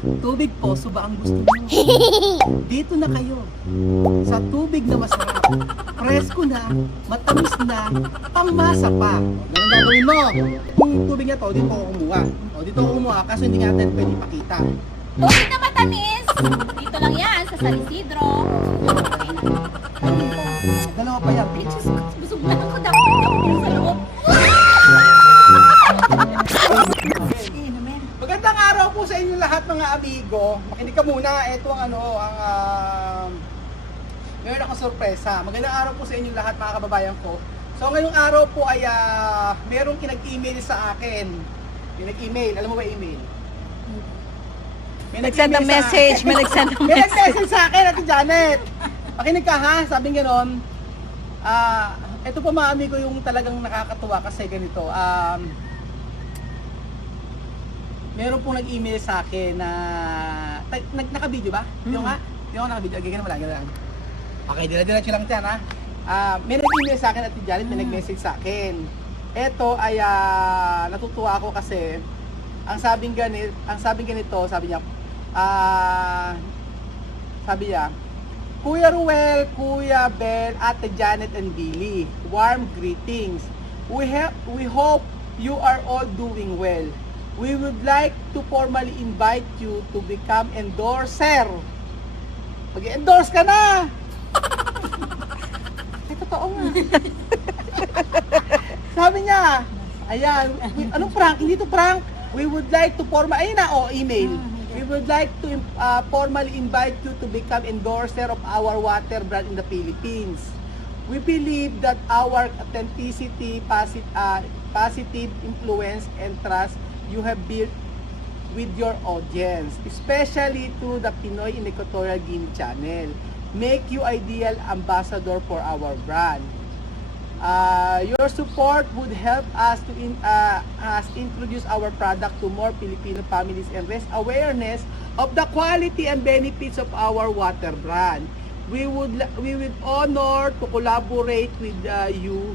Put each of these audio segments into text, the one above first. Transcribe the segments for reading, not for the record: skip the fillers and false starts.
Tubig poso ba ang gusto niyo? Dito na kayo. Sa tubig na masarap. Presko na, matamis na, pangmasa pa. Ganun gagawin mo. Yung tubig na to, dito ako kumuha. O, dito ako kumuha, kaso hindi natin pwede ipakita. Tubig na matamis. Dito lang yan, sa San Isidro. Dalawa pa yan. Diyos ko, busog na ako. Dapat sa loob. Magandang araw po sa inyo lahat mga amigo. Makinig ka muna. Ito ang meron akong sorpresa. Magandang araw po sa inyo lahat mga kababayan ko. So ngayong araw po ay merong kinag-email sa akin. May nag-email. Alam mo ba email? May Nag-send ng message. May nag-send ng May message. nag-message sa akin, Ate Janet. Makinig ka ha, sabing gano'n. Ito po mga amigo yung talagang nakakatuwa kasi ganito. Meron pong nag-email sa akin na naka-video ba? Yung nga? Yung naka-video. Okay, ganun wala, ganun. Okay, dila-diretso lang dyan ha. May nag-email sa akin at si Janet, may nag-message sa akin. Ito ay natutuwa ako kasi ang sabing ganito, sabi niya, Kuya Ruel, Kuya Bel, Ate Janet and Billy, warm greetings. We hope you are all doing well. We would like to formally invite you to become endorser. Mag-endorse ka na! Ay, totoo nga. Sabi niya, ayan, anong prank? Hindi to prank. We would like to email. We would like to formally invite you to become endorser of our water brand in the Philippines. We believe that our authenticity, positive influence, and trust you have built with your audience, especially through the Pinoy in Equatorial Guinea channel, make you ideal ambassador for our brand. Your support would help us to introduce our product to more Filipino families and raise awareness of the quality and benefits of our water brand. We would honor to collaborate with you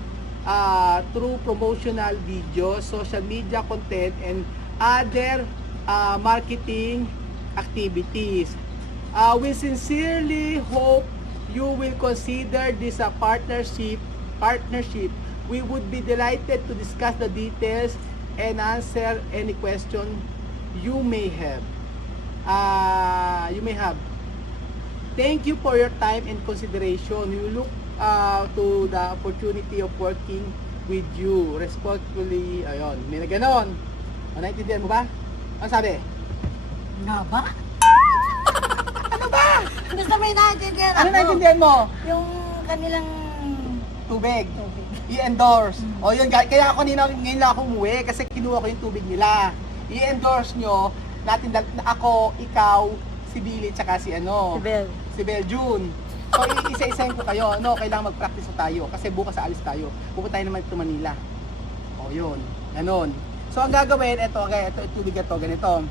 through promotional videos, social media content, and other marketing activities. We sincerely hope you will consider this a partnership. We would be delighted to discuss the details and answer any question you may have. Thank you for your time and consideration. We look to the opportunity of working with you. Respectfully, ayun, may na ganon. Naintindihan mo ba? Ano sabi? Nga ba? Ano ba? Gusto may naintindihan Ano naintindihan mo? Yung kanilang Tubig. I-endorse. O yun, kaya ako ngayon lang ako umuwi kasi kinuha ko yung tubig nila. I-endorse nyo natin ako, ikaw, si Billy, tsaka si Bel. si Beljun. So isa-isahin ko kayo, kailangan mag-practice tayo kasi bukas aalis tayo. Pupunta tayo naman to Manila. O yun, ganon. So ang gagawin, ito tubig ito, ganito.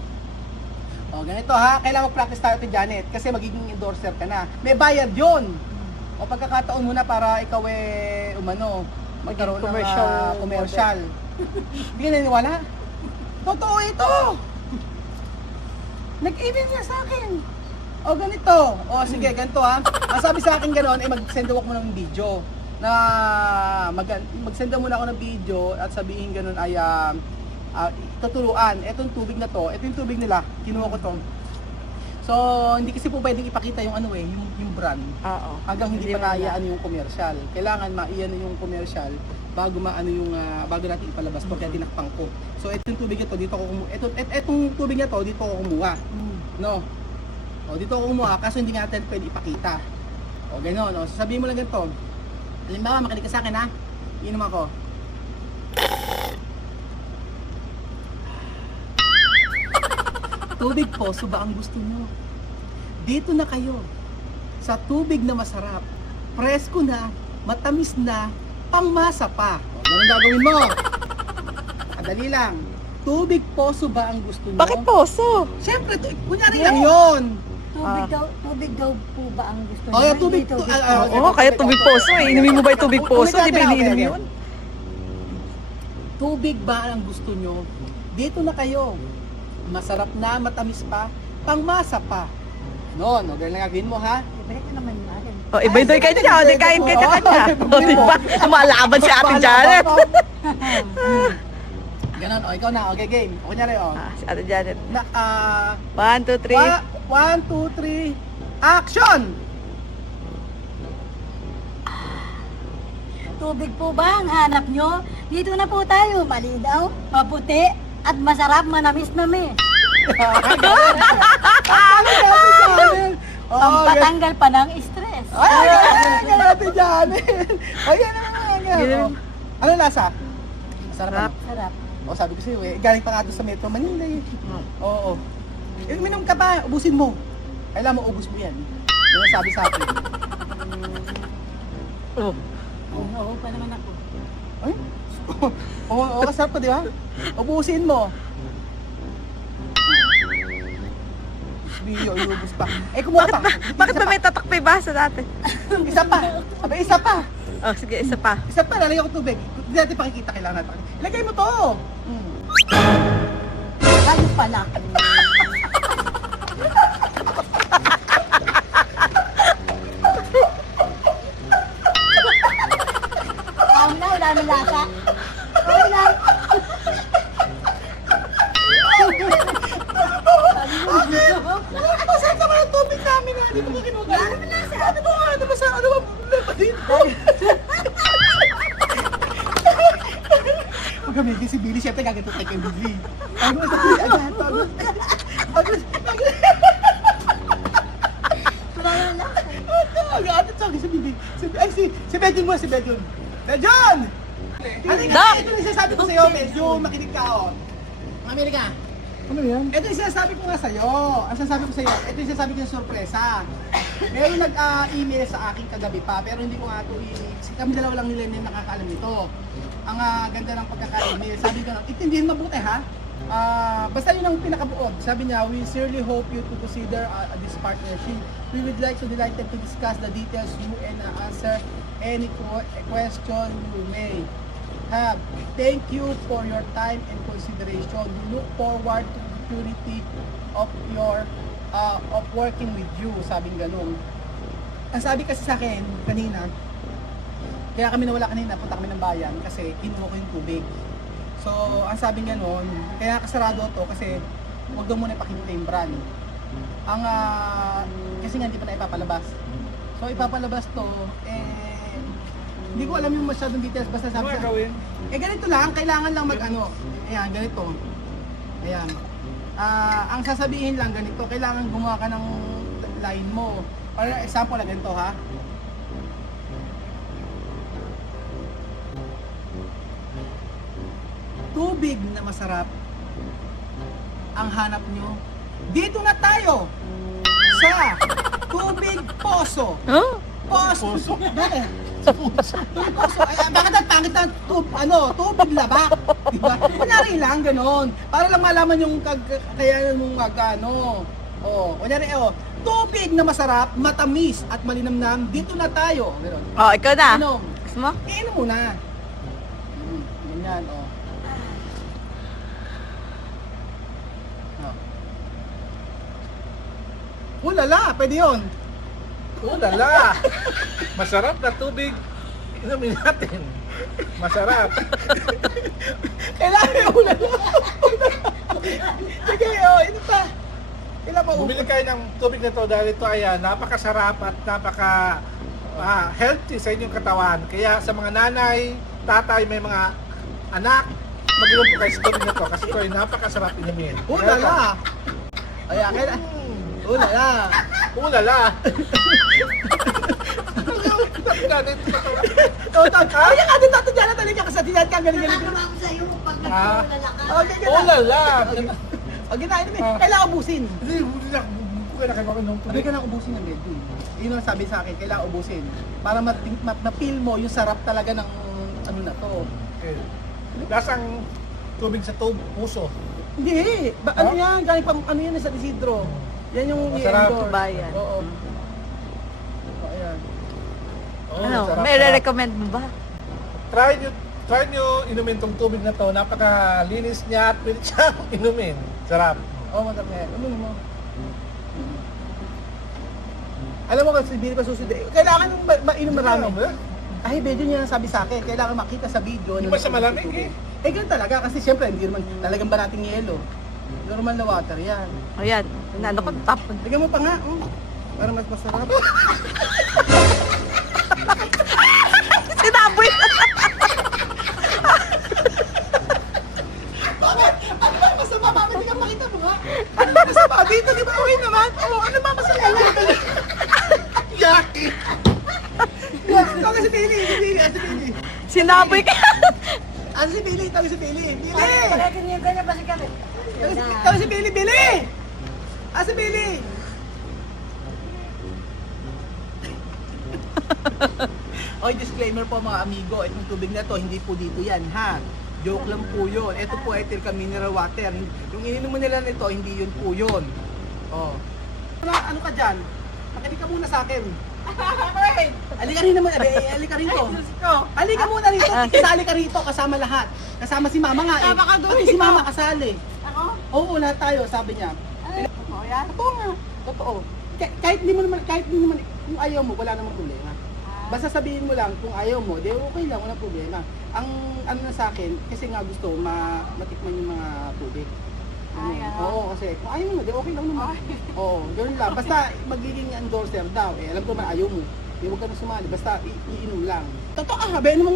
O ganito ha, kailangan mag-practice tayo kay Janet kasi magiging endorser ka na. May bayad yun. O pagkakataon mo na para ikaw magkaroon ng commercial. Hindi ka naniniwala? Totoo ito! Nag-email niya sa akin. O ganito. O sige, ganito ha. Ang sabi sa akin gano'n, mag-send ako mo ng video. Mag-send muna ako ng video at sabihin gano'n ay tuturuan. Etong tubig na to, ito yung tubig nila. Kinuha ko to. So, hindi kasi po pwedeng ipakita yung yung brand. Oo. Hanggang hindi pa naayaan yung commercial. Kailangan maiyan yung commercial bago bago natin ipalabas to kaya tinakpang ko. So, itong tubig ito dito ako kumuha. Etong tubig na to dito ako kumuha. No. O dito ako kumuha kaso hindi natin pwede ipakita. O ganoon, o sasabihin mo lang ganito. Halimbawa, makinig ka sa akin ha. Iinom ako. Tubig poso ba ang gusto nyo? Dito na kayo. Sa tubig na masarap. Presko na, matamis na, pangmasa pa. O, ganun gagawin mo. Madali lang. Tubig poso ba ang gusto nyo? Bakit poso? Siyempre, kunyari lang yun. Tubig daw po ba ang gusto O, yung tubig. Oo, kaya tubig poso eh. Inumin mo ba yung tubig poso? Di ba iniinom yun? Tubig ba ang gusto nyo? Dito na kayo. Masarap na, matamis pa, pangmasa pa. No, girl, na gagawin mo, ha? O, ibay-doy ka niya. O, di kain ka niya kanya. O, di ba? Lumalaban si Ate Janet. Ganon, o, ikaw na. Okay, game. O, kunyari, o. Si Ate Janet. Na, 1, 2, 3. 1, 2, 3, action! Tubig po ba ang hanap nyo? Dito na po tayo, malinaw, maputi, at masarap, manamis-namis. Pampatanggal pa ng stress. Ay, galing natin dyan. Ay, ano. Ano lasa? Masarap. Sarap. O, sabi ko sa'yo eh, galing pa nga doon sa Metro Manila eh. Oo. Minom ka pa, ubusin mo. Kailangan mo ubus mo yan. Yan ang sabi sa akin. Oh. Oo, pa naman ako. Ay? Oo, kasarap ko, di ba? Ubusin mo. Biyo, iubos pa. Eh, kumuha pa. Bakit ba may tatakpay ba sa dati? Isa pa. Abay, isa pa. Oh, sige, isa pa. Isa pa, lalagyan ko tubig. Hindi natin pakikita, kailangan natin. Ilagay mo to. Kayo pala. Wala naman lasa. Wala. Masarap naman ang tubig namin na hindi mo kinuha. Ano ba nga? Ano ba sa ano ba? Dito. Pag kami si Billy, syempre gagawin tayo kay Billy. Ano ba sa Billy? Agad sa si Billy. Si Bedyon mo, si Bedyon. Bedyon! Doc! Ito yung sinasabi ko sa'yo, medyo makinig ka, oh. Amerika. Ano yan? Ito yung sinasabi ko nga sa'yo. Ang sinasabi ko sa'yo, ito yung sinasabi ko yung sorpresa. Meron nag-email sa akin kagabi pa, pero hindi ko nga ito kami dalawa lang nila yung nakakaalam nito. Ang ganda ng pagkaka-email. Sabi ko, itindihin mabuti ha. Basta yun ang pinakabuod. Sabi niya, we sincerely hope you to consider this partnership. We would like to delighted to discuss the details you and answer any question you may have. Thank you for your time and consideration. We look forward to the opportunity of your of working with you. Sabing ganun. Ang sabi kasi sa akin kanina, kaya kami nawala kanina, punta kami ng bayan kasi kinuha ko yung tubig. So, ang sabi nga nun, kaya kasarado to kasi huwag daw muna ipakita yung brand. Ang, kasi nga hindi pa na ipapalabas. So, ipapalabas to, hindi ko alam yung masyadong details, basta sabi sa ganito lang, kailangan lang mag-ano, ayan, ganito. Ayan. Ang sasabihin lang ganito, kailangan gumawa ka ng line mo. For example na ganito ha. Tubig na masarap ang hanap nyo. Dito na tayo sa Tubig Poso. Huh? Poso. Bakit? Tubig Poso. Ay, bakit ang pangit ng tubig labak? Diba? Kunyari lang, ganon. Para lang malaman yung kakayanan mong mag-ano. Kunyari, tubig na masarap, matamis at malinamnam, dito na tayo. Ganon. Oh, ikaw na. Inom. Gusto mo? Inom muna. Ganyan, Ulala, pwede yun. Ulala! Masarap na tubig. Inumin natin. Masarap. Kailangan yung ulala. Sige, ito pa. Ilan pa Bumili kayo ng tubig na to dahil ito ay napakasarap at napaka healthy sa inyong katawan. Kaya sa mga nanay, tatay, may mga anak, mag-inom po kayo sa tubig na to kasi ito ay napakasarap inumin. Ulala. Ayan, kailangan. Ulala. Ulala! Ay, yung ating tato dyan na talaga kasi tinat ka galing-galing. Ako sa'yo pag Ah. nagpulala ka. Okay, gina. Ulala! Kailangan ubusin. Hindi, hindi na. Buka na kayo makinom Sabi tubig. ka lang ubusin ng medyo. Yun ang sabi sa akin, kailangan ubusin. Para ma-feel mo yung sarap talaga ng ano na to. Okay. Lasang tubig sa puso. Hindi. Ano yan? Galing pa, ano yan sa Isidro. Yan yung Masarap. i-endorse. Bayan. Oo. Ayan. Oh, Ano? sarap, May sarap. recommend mo ba? Try nyo inumin tong tubig na to. Napakalinis niya at pwede siyang inumin. Sarap. Oo, masarap yan. Ano mo? Alam mo kasi, Billy pa susunod. Kailangan mainom marami. Ay, video niya sabi sa akin, kailangan makita sa video. Hindi ba siya malamig eh? Eh, ganun talaga. Kasi siyempre, hindi naman talagang barating yelo. Normal na water yan. Ayan, ano ko, tap. Bigyan mo pa nga. Para mas masarap. Sinaboy. Bakit? Ano ba masama? Bakit hindi ka makita mo nga? Ano ba masama? Dito, di ba okay naman? Oo, ano ba masama? Yaki! Tawag si Billy, si Billy, si Billy. Sinaboy ka. Ano si Billy? Tawag si Billy. Billy! Pagkakin niyo kanya pa si kami. Tawag si Billy, Billy! Ah, si Billy! Okay, disclaimer po mga amigo, itong tubig na to, hindi po dito yan, ha? Joke lang po yun. Ito po ay Tilka Mineral Water. Yung ininom mo nila nito, hindi yun po yun. Oh. Ano ka dyan? Makinig ka muna sa akin. Alika rin naman, alika rito. Alika muna rito, kasali ka rito, kasama lahat. Kasama si mama nga eh. Pati si mama kasali. Ako? Oo, lahat tayo, sabi niya. Oo yan? Totoo nga, totoo. Kahit hindi mo naman, kung ayaw mo, wala namang problema. Basta sabihin mo lang, kung ayaw mo, di okay lang, walang problema. Ang ano na sa akin, kasi nga gusto matikman yung mga tubig. Oo, kasi kung ayaw mo, di okay lang naman. Oo, ganoon lang. Basta magiging endorser daw. Eh, alam ko man ayaw mo. Di huwag ka na sumali. Basta iinom lang. Totoo ah, bayan mo.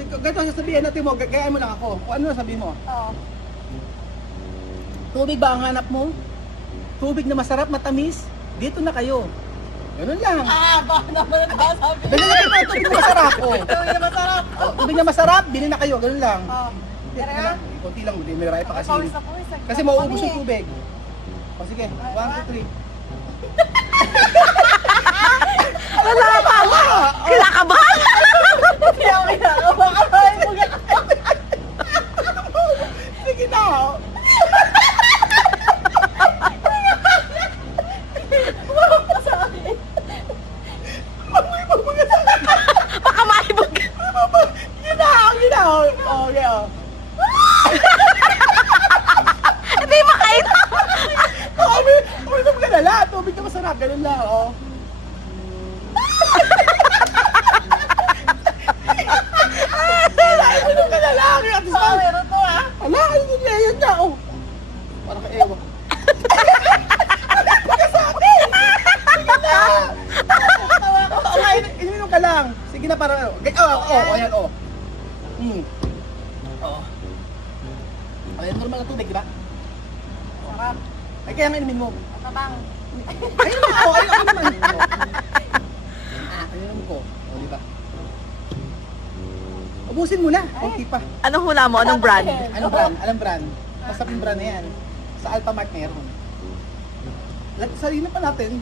Ganito sasabihin natin mo, gagayaan mo lang ako. Kung ano sabihin mo? Oo. Tubig ba ang hanap mo? Tubig na masarap, matamis? Dito na kayo. Ganun lang. Baka naman ang sabi. Ganun lang kayo, tubig na masarap. Tubig na masarap. Tubig na masarap, bilhin na kayo. Ganun lang. Kunti lang, hindi may ray pa kasi. Kasi mauubos yung tubig. O sige, 1, 2, 3. Wala pa ba? Kinakabahan. Sige na. Baka maibog. Gina. Okay, oh. Hindi makainom. Uminom ka na lang. Tubig na masarap. Ganun lang, oh. Uminom ka na lang. Meron to, ah. Wala, ano yun na yun na, oh. Parang ka-ewa. Baka sa akin. Sige na. Okay, ininom ka lang. Sige na, parang ano. Ayan, oh. Oo. Ayan, normal na tubig, di ba? Sarap. Ay, kaya nga inumin mo. Matabang. Ayun na, oh, ayun ako naman. Ayun ko. O, di ba? Ubusin mo na. Okay pa. Anong hula mo? Anong brand? Anong brand? Anong brand? Basta yung brand na yan. Sa Alphamart meron. Sarili pa natin.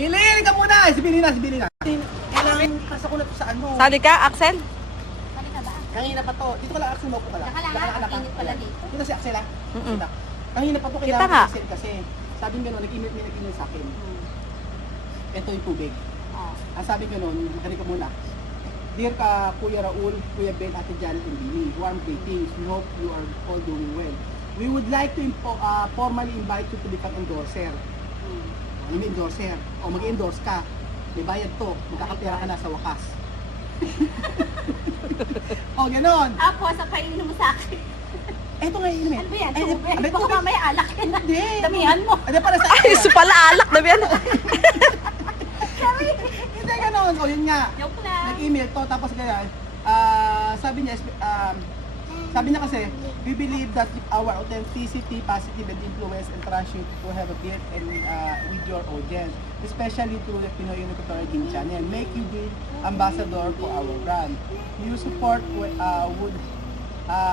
Bilhin ka muna! Si Bilhin na. Kailangan pasok ko na to sa ano. Sali ka, Axel? Sali ka ba? Kanina pa to. Dito ka lang, Axel, mo ko pala. Saka lang ha, init pala dito. Dito si Axel, ha? Mm-mm. Kita. Kanina pa to, Kita kailangan nga. si Axel kasi. Sabi nga nun, nag-email sa akin. Ito yung tubig. Ang sabi ko nun, kanina muna. Dear ka, Kuya Raul, Kuya Ben, Ate Janet, and Billy, warm greetings. We hope you are all doing well. We would like to formally invite you to become endorser. Ano yung endorser? O mag-endorse ka. May bayad to. Magkakapera ka na sa wakas. O, ganon. Ako, sa kainin mo sa akin. Eto nga yun eh. Ano ba yan? Eh, Tubig? abay, Baka tubig. mamaya alak ka na. Hindi. Damihan mo. Ano para sa Ay, so pala alak na yan. Hindi ganon. O, yun nga. Joke lang. Nag-email to, tapos ganyan. Sabi niya, sabi niya kasi, we believe that our authenticity, positive and influence and trust you to have a bit and with your audience, especially through the Pinoy Unicorn King channel. Make you the ambassador for our brand. Your support would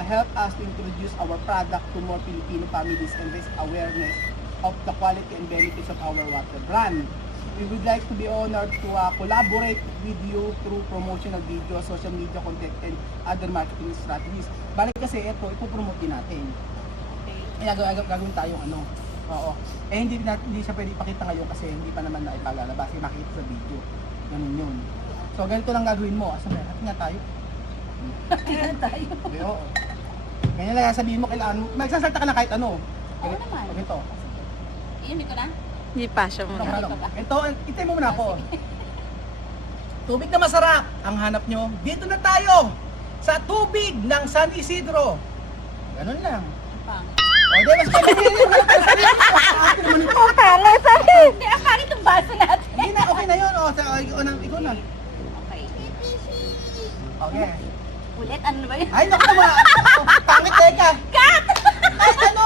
help us to introduce our product to more Filipino families and raise awareness of the quality and benefits of our water brand. We would like to be honored to collaborate with you through promotional video, social media content, and other marketing strategies. Balik kasi ito, ipopromote din natin. Kaya gagawin tayong ano. Oo. Eh hindi siya pwede ipakita ngayon kasi hindi pa naman naipalalabas. Eh, makita sa video. Ganun yun. So ganito lang gagawin mo. Asa meron? Hati nga tayo. Okay, oo. Ganyan lang sabihin mo kailangan. Magsasalta ka na kahit ano. Oo naman. Ito. Iyon ko na. Hindi pa siya muna. Ito, itay mo muna ako. Tubig na masarap ang hanap nyo. Dito na tayo sa tubig ng San Isidro. Ganun lang. Pang. O, di, mas pagkakili mo lang sa sarili mo. Ate naman ito. Hindi, ang pangit yung baso natin. Hindi na, okay na yun. O, ikaw na. Okay. Okay. Ulit, ano ba yun? Ay, naku naman. Pangit, teka. Cut! Ay, ano?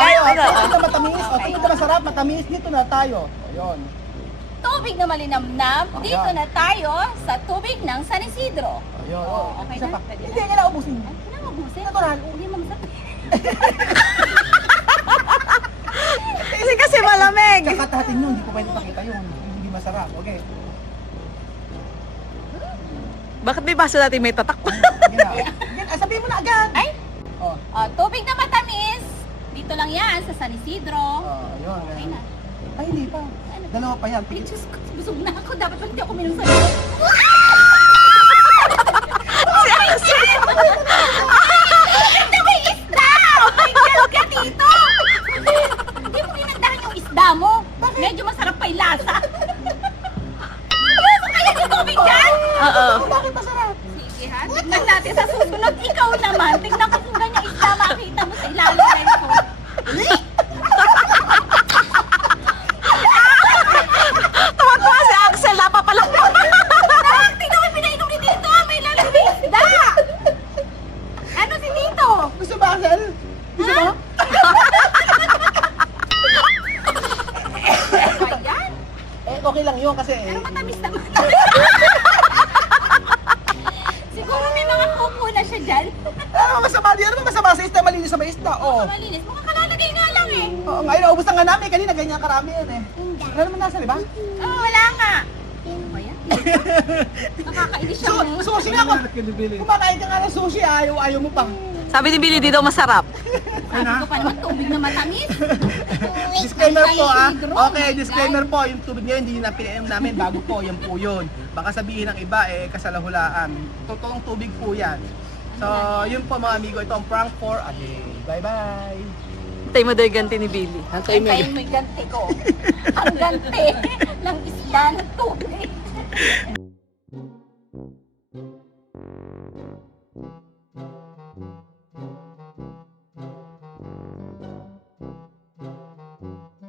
Ay, Ano? tubig na matamis. O, tubig na masarap, matamis. Dito na tayo. Ayun. Tubig na malinamnam, dito Ayan. na tayo sa tubig ng San Isidro. Ayun. Oo, okay Isa na? pa. Pwede Hindi, na? kailangan ubusin. Ay, kailangan ubusin. Natural. Hindi mamsat. Kasi malamig. Kakatahatin nyo, hindi ko pwede pakita yun. Hindi masarap. Okay. Bakit may baso natin may tatak? Sige na. Sabihin mo na agad. Ay, Oh. tubig na matamis, dito lang yan sa San Isidro. Ayun. Okay na. Ay, hindi pa. Dalawa pa yan. Ay, Diyos ko, busog na ako. Dapat pag hindi ako minum sa iyo. Ito may isda! May ka dito! Hindi mo ginagdahan yung isda mo. Medyo masarap pa yung lasa. Gusto kaya yung tubig dyan? Oo. Bakit masarap? Sige ha, tignan natin sa susunod. Ikaw naman, tignan ko kung ganyan isda makita mo sa ilalim na ito. Tuwa-tuwa si Axel, napapalak. Tignan mo, pinainom ni Tito. May lalim na isda. Ano si Tito? Gusto ba, Axel? Gusto ba? Ano yan? Eh, okay lang yun kasi Pero matamis naman. Siguro may mga kuko na siya dyan. ano masama? Di ano masama sa isda? Malinis sa may isda. Oo. Malinis. Mukhang kalalagay nga lang eh. Oo, ngayon, naubos na nga namin. Kanina, ganyan karami yan eh. Ano naman nasa, di ba? Oh, wala nga. Ano ba yan? Nakakainis siya. Sushi nga ako. Kumakain ka nga ng sushi, ayaw mo pa. Sabi ni Billy dito masarap. Sabi ko pa naman, tubig na matamis. Disclaimer po ah. Isidro, Okay, my disclaimer po. Yung tubig ngayon, hindi na pinainom namin. Bago po, yan po yun. Baka sabihin ng iba, kasalahulaan. Totoong tubig po yan. So, yun po mga amigo. Ito ang prank for a day. Bye-bye. Hintay mo daw yung ganti ni Billy. Antayin mo yung ganti ko. Ang ganti ng isda ng tubig.